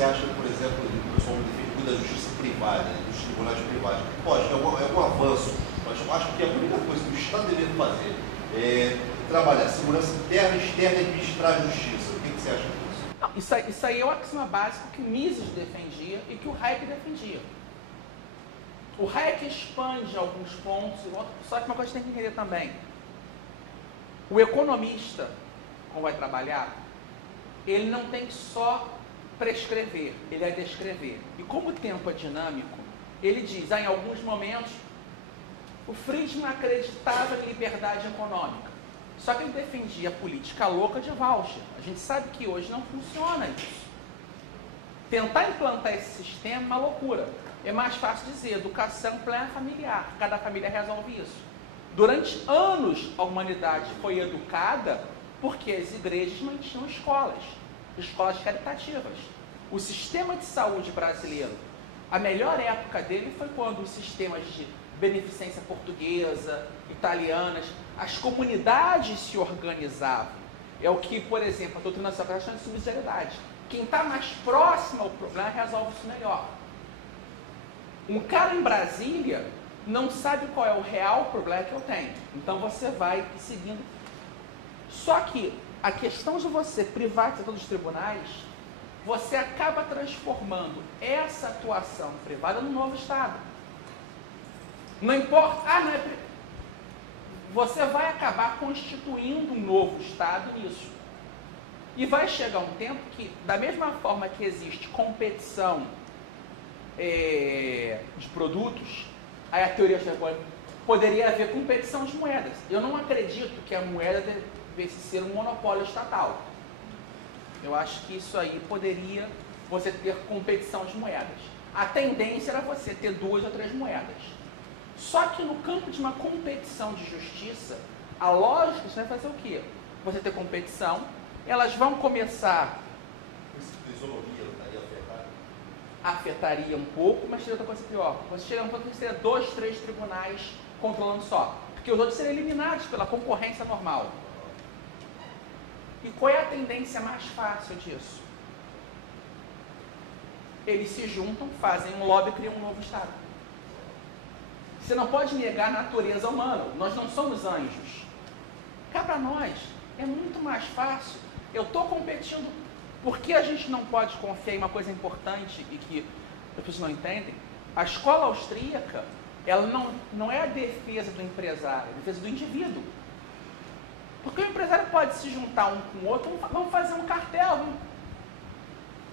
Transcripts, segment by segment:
você acha, por exemplo, que o pessoal defende muito da justiça privada, dos tribunais privados? Lógico, é um avanço, mas eu acho que a única coisa que o Estado deveria fazer é trabalhar segurança interna e externa e administrar a justiça. O que você acha disso? Não, isso aí é o axioma básico que Mises defendia e que o Hayek defendia. O Hayek expande alguns pontos, só que uma coisa que tem que entender também. O economista, quando vai trabalhar, ele não tem que só prescrever, ele vai descrever. E como o tempo é dinâmico, ele diz, em alguns momentos, o Friedman acreditava em liberdade econômica. Só que ele defendia a política louca de Walsh. A gente sabe que hoje não funciona isso. Tentar implantar esse sistema é uma loucura. É mais fácil dizer, educação plena familiar. Cada família resolve isso. Durante anos, a humanidade foi educada porque as igrejas mantinham escolas caritativas. O sistema de saúde brasileiro, a melhor época dele foi quando os sistemas de beneficência portuguesa, italianas, as comunidades se organizavam. É o que, por exemplo, a doutrina socrática chama de subsidiariedade. Quem está mais próximo ao problema resolve isso melhor. Um cara em Brasília não sabe qual é o real problema que eu tenho. Então você vai seguindo. Só que a questão de você privatizar todos os tribunais, você acaba transformando essa atuação privada num novo Estado. Não importa, você vai acabar constituindo um novo Estado nisso. E vai chegar um tempo que, da mesma forma que existe competição de produtos, aí a teoria poderia haver competição de moedas. Eu não acredito que a moeda devesse ser um monopólio estatal. Eu acho que isso aí poderia você ter competição de moedas. A tendência era você ter 2 ou 3 moedas. Só que no campo de uma competição de justiça, a lógica você vai fazer o quê? Você ter competição, elas vão começar... A isonomia não estaria afetada? Afetaria um pouco, mas teria outra coisa pior. Você chega a um ponto que teria 2, 3 tribunais controlando só. Porque os outros seriam eliminados pela concorrência normal. E qual é a tendência mais fácil disso? Eles se juntam, fazem um lobby e criam um novo Estado. Você não pode negar a natureza humana. Nós não somos anjos. Cá para nós, é muito mais fácil. Eu estou competindo. Por que a gente não pode confiar em uma coisa importante e que as pessoas não entendem? A escola austríaca, ela não é a defesa do empresário, é a defesa do indivíduo. Porque o empresário pode se juntar um com o outro, vamos fazer um cartel.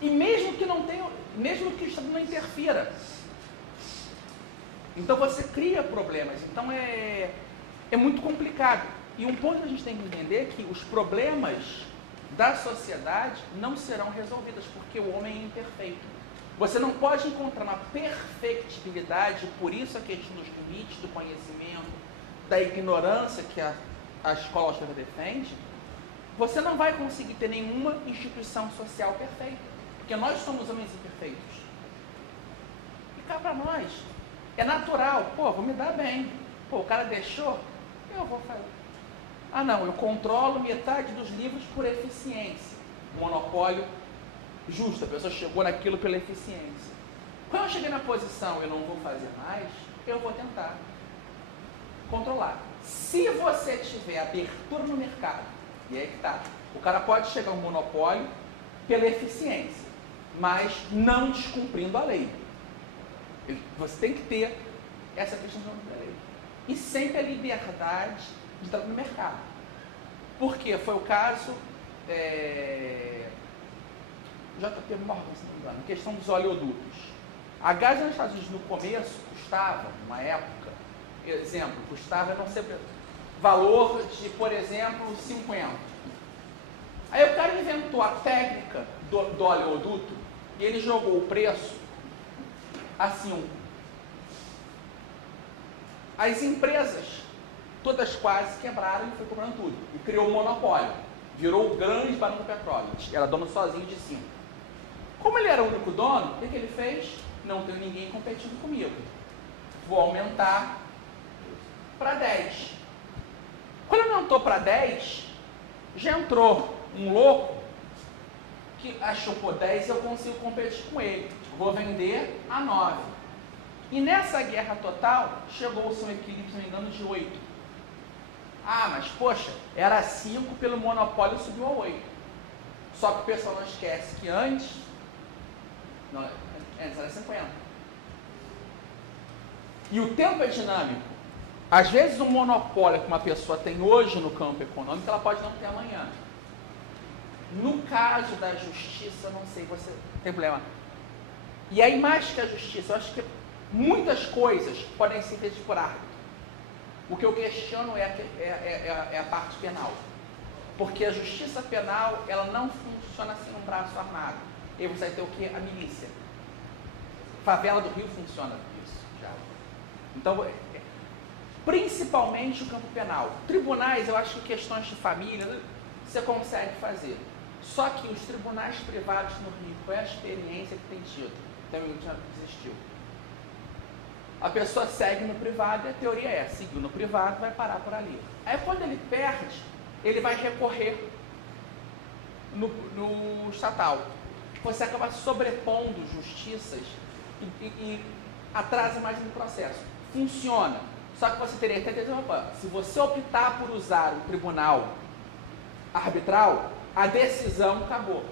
E mesmo que não tenha, mesmo que o Estado não interfira. Então você cria problemas. Então é muito complicado. E um ponto que a gente tem que entender é que os problemas da sociedade não serão resolvidos, porque o homem é imperfeito. Você não pode encontrar uma perfectibilidade, por isso a questão dos limites do conhecimento, da ignorância que a escola austríaca defende. Você não vai conseguir ter nenhuma instituição social perfeita, porque nós somos homens imperfeitos. E cá para nós, é natural, vou me dar bem. O cara deixou, eu vou fazer. Não, eu controlo metade dos livros por eficiência. Monopólio justo, a pessoa chegou naquilo pela eficiência. Quando eu cheguei na posição, eu não vou fazer mais, eu vou tentar controlar. Se você tiver abertura no mercado, e aí que tá, o cara pode chegar a um monopólio pela eficiência, mas não descumprindo a lei. Você tem que ter essa questão da lei. E sempre a liberdade de entrar no mercado. Porque foi o caso JP Morgan, se não me engano, questão dos oleodutos. A gás nos Estados Unidos no começo custava, numa época, exemplo, custava, eu não sei, valor de, por exemplo, 50. Aí o cara inventou a técnica do oleoduto e ele jogou o preço assim. As empresas todas quase quebraram e foi comprando tudo. E criou um monopólio. Virou o grande barão do petróleo. Era dono sozinho de 5. Como ele era o único dono, o que ele fez? Não tem ninguém competindo comigo. Vou aumentar para 10. Quando ele aumentou para 10, já entrou um louco que achou, pô, 10 eu consigo competir com ele, vou vender a 9. E nessa guerra total, chegou-se um equilíbrio, se não me engano, de 8. Ah, mas poxa, era 5 pelo monopólio, subiu a 8. Só que o pessoal não esquece que antes era 50. E o tempo é dinâmico. Às vezes o monopólio que uma pessoa tem hoje no campo econômico, ela pode não ter amanhã. No caso da justiça, não sei, você tem problema. E aí, mais que a justiça, eu acho que muitas coisas podem ser feitas por árbitro. O que eu questiono é a parte penal. Porque a justiça penal, ela não funciona sem um braço armado. E você vai ter o quê? A milícia. Favela do Rio funciona isso já. Então, principalmente o campo penal. Tribunais, eu acho que questões de família, você consegue fazer. Só que os tribunais privados no Rio, qual é a experiência que tem tido? Também já existiu. A pessoa segue no privado e a teoria é, seguiu no privado, vai parar por ali. Aí quando ele perde, ele vai recorrer no estatal. Você acaba sobrepondo justiças e atrasa mais no processo. Funciona. Só que você teria que ter certeza, se você optar por usar o tribunal arbitral, a decisão acabou.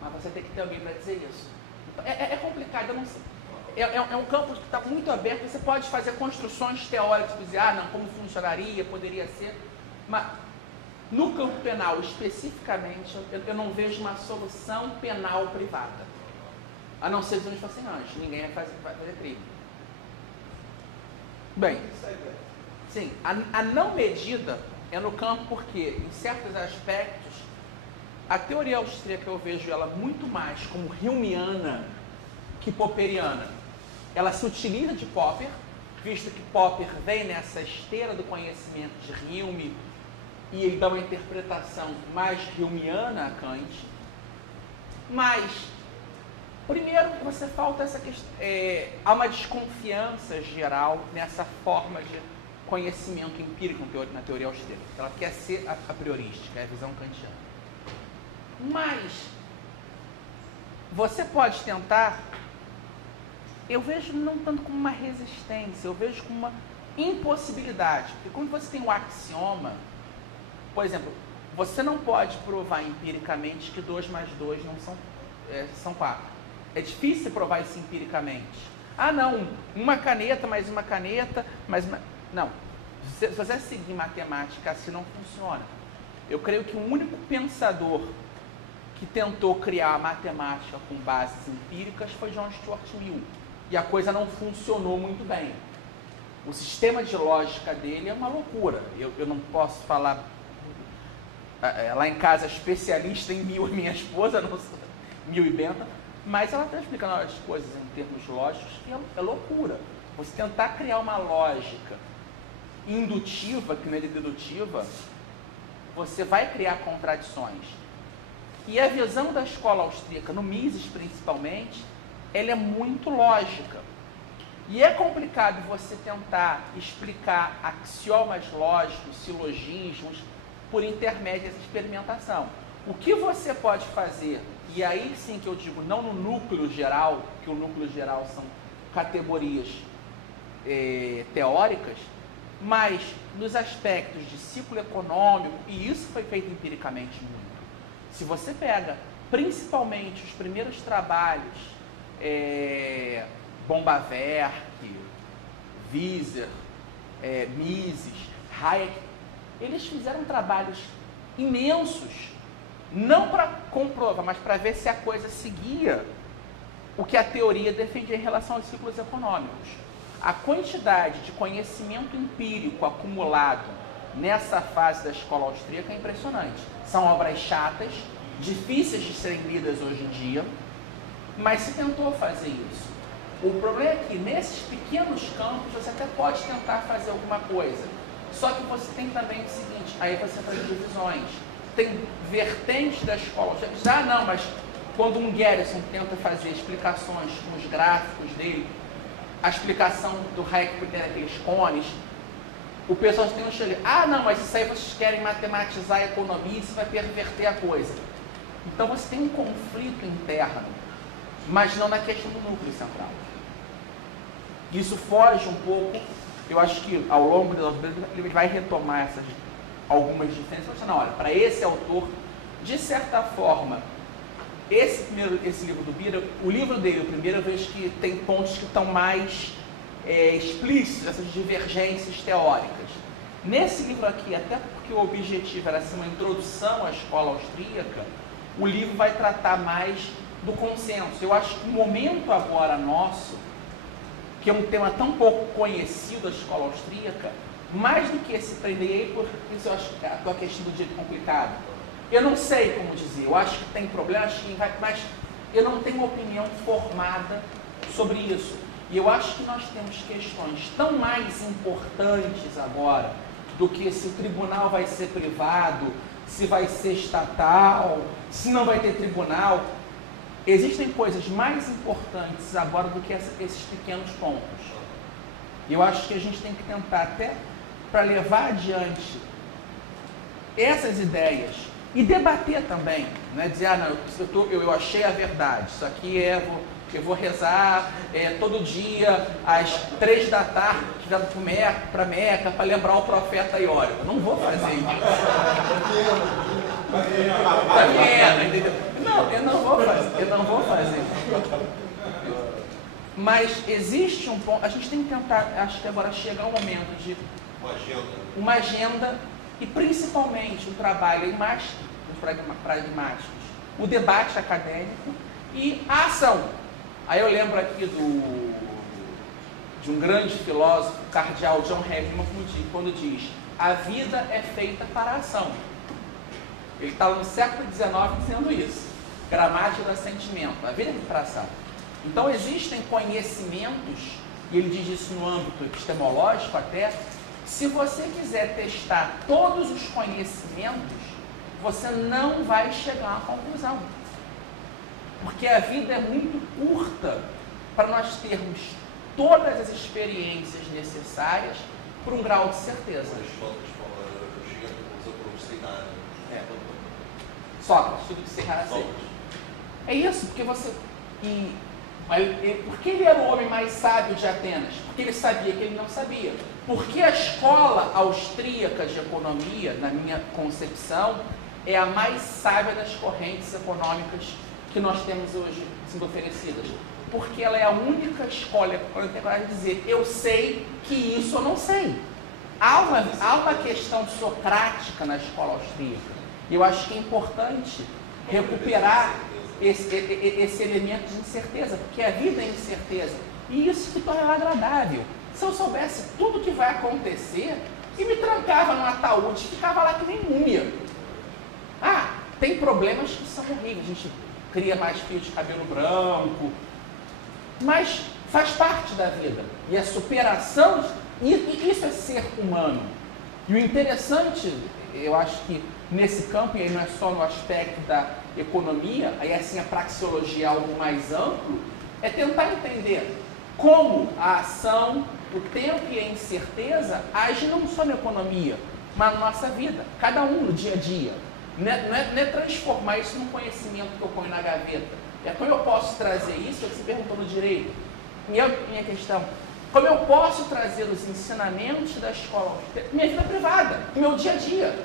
Mas você tem que ter alguém para dizer isso. Então, é complicado, eu não sei. É um campo que está muito aberto, você pode fazer construções teóricas, dizer, não, como funcionaria, poderia ser, mas no campo penal especificamente, eu não vejo uma solução penal privada. A não ser que eles falem assim, ninguém vai fazer crime. Bem, sim, a não medida é no campo porque, em certos aspectos, a teoria austríaca eu vejo ela muito mais como Humeana que popperiana. Ela se utiliza de Popper, visto que Popper vem nessa esteira do conhecimento de Hume e ele dá uma interpretação mais Humeana a Kant. Mas, primeiro, você falta essa questão, há uma desconfiança geral nessa forma de conhecimento empírico na teoria austríaca. Ela quer ser a priorística, é a visão kantiana. Mas, você pode tentar, eu vejo não tanto como uma resistência, eu vejo como uma impossibilidade. Porque quando você tem um axioma, por exemplo, você não pode provar empiricamente que 2 mais 2 não são 4. É difícil provar isso empiricamente. Não, uma caneta mais uma caneta, mais uma... Não, se você seguir matemática assim não funciona. Eu creio que o único pensador que tentou criar a matemática com bases empíricas foi John Stuart Mill. E a coisa não funcionou muito bem. O sistema de lógica dele é uma loucura. Eu não posso falar... Lá em casa, especialista em Mill, minha esposa, Mill e Bentham, mas ela está explicando as coisas em termos lógicos que é loucura. Você tentar criar uma lógica indutiva, que não é dedutiva, você vai criar contradições. E a visão da escola austríaca, no Mises principalmente, ela é muito lógica. E é complicado você tentar explicar axiomas lógicos, silogismos, por intermédio dessa experimentação. O que você pode fazer, e aí sim que eu digo, não no núcleo geral, que o núcleo geral são categorias teóricas, mas nos aspectos de ciclo econômico, e isso foi feito empiricamente muito. Se você pega, principalmente, os primeiros trabalhos, Bombaverk, Wieser, Mises, Hayek, eles fizeram trabalhos imensos, não para comprovar, mas para ver se a coisa seguia o que a teoria defendia em relação aos ciclos econômicos. A quantidade de conhecimento empírico acumulado nessa fase da escola austríaca é impressionante. São obras chatas, difíceis de serem lidas hoje em dia, mas se tentou fazer isso. O problema é que nesses pequenos campos você até pode tentar fazer alguma coisa. Só que você tem também o seguinte, aí você faz divisões. Tem vertentes da escola. Não, mas quando um Gerson tenta fazer explicações com os gráficos dele, a explicação do Hayek por ter aqueles cones, o pessoal tem um chega, não, mas isso aí vocês querem matematizar a economia, isso vai perverter a coisa. Então você tem um conflito interno, mas não na questão do núcleo central. Isso foge um pouco, eu acho que ao longo das vezes ele vai retomar algumas diferenças. Não, olha, para esse autor, de certa forma, esse livro do Bira, o livro dele, o primeiro, eu vejo que tem pontos que estão mais explícitos, essas divergências teóricas. Nesse livro aqui, até porque o objetivo era ser uma introdução à escola austríaca, o livro vai tratar mais do consenso. Eu acho que o momento agora nosso, que é um tema tão pouco conhecido da escola austríaca, mais do que esse prender, por isso eu acho que a questão do direito complicado. Eu não sei como dizer, eu acho que tem problema, mas eu não tenho uma opinião formada sobre isso. E eu acho que nós temos questões tão mais importantes agora do que se o tribunal vai ser privado, se vai ser estatal, se não vai ter tribunal. Existem coisas mais importantes agora do que esses pequenos pontos. E eu acho que a gente tem que tentar até para levar adiante essas ideias e debater também, né? Dizer, não, eu achei a verdade, isso aqui eu vou rezar todo dia às 3 da tarde, para Meca, para lembrar o profeta Iórico. Não vou fazer isso. Não, eu não vou fazer. Mas existe um ponto, a gente tem que tentar, acho que agora chega um momento de uma agenda e principalmente um trabalho mais pragmáticos, o debate acadêmico e a ação. Aí eu lembro aqui de um grande filósofo, o cardeal John Hegman, quando diz: a vida é feita para a ação. Ele estava no século XIX dizendo isso. Gramática do sentimento. A vida é feita para a ação. Então existem conhecimentos, e ele diz isso no âmbito epistemológico até, se você quiser testar todos os conhecimentos, você não vai chegar à conclusão. Porque a vida é muito curta para nós termos todas as experiências necessárias para um grau de certeza. Sócrates, tudo que você era aceito. É isso, porque porque ele era o homem mais sábio de Atenas? Porque ele sabia que ele não sabia. Porque a escola austríaca de economia, na minha concepção, é a mais sábia das correntes econômicas que nós temos hoje sendo oferecidas. Porque ela é a única escola que tem coragem de dizer: eu sei que isso eu não sei. Há uma questão socrática na escola austríaca. E eu acho que é importante recuperar esse elemento de incerteza, porque a vida é incerteza. E isso que torna ela agradável. Se eu soubesse tudo o que vai acontecer, e me trancava no ataúde, ficava lá que nem múmia. Tem problemas que são horríveis. A gente cria mais fios de cabelo branco, mas faz parte da vida. E a superação, e isso é ser humano. E o interessante, eu acho que nesse campo, e aí não é só no aspecto da economia, aí assim a praxeologia é algo mais amplo, é tentar entender como a ação, o tempo e a incerteza agem não só na economia, mas na nossa vida, cada um no dia a dia. Não é transformar isso num conhecimento que eu ponho na gaveta. É como eu posso trazer isso, é o que você perguntou no direito. Minha questão, como eu posso trazer os ensinamentos da escola, minha vida privada, meu dia a dia.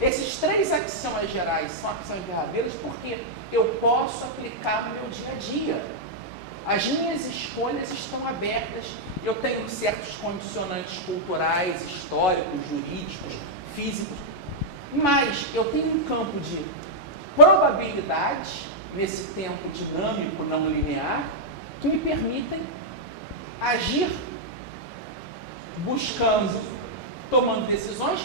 Esses 3 axiomas gerais são axiomas verdadeiros porque eu posso aplicar no meu dia a dia. As minhas escolhas estão abertas, eu tenho certos condicionantes culturais, históricos, jurídicos, físicos, mas eu tenho um campo de probabilidades, nesse tempo dinâmico, não linear, que me permitem agir buscando, tomando decisões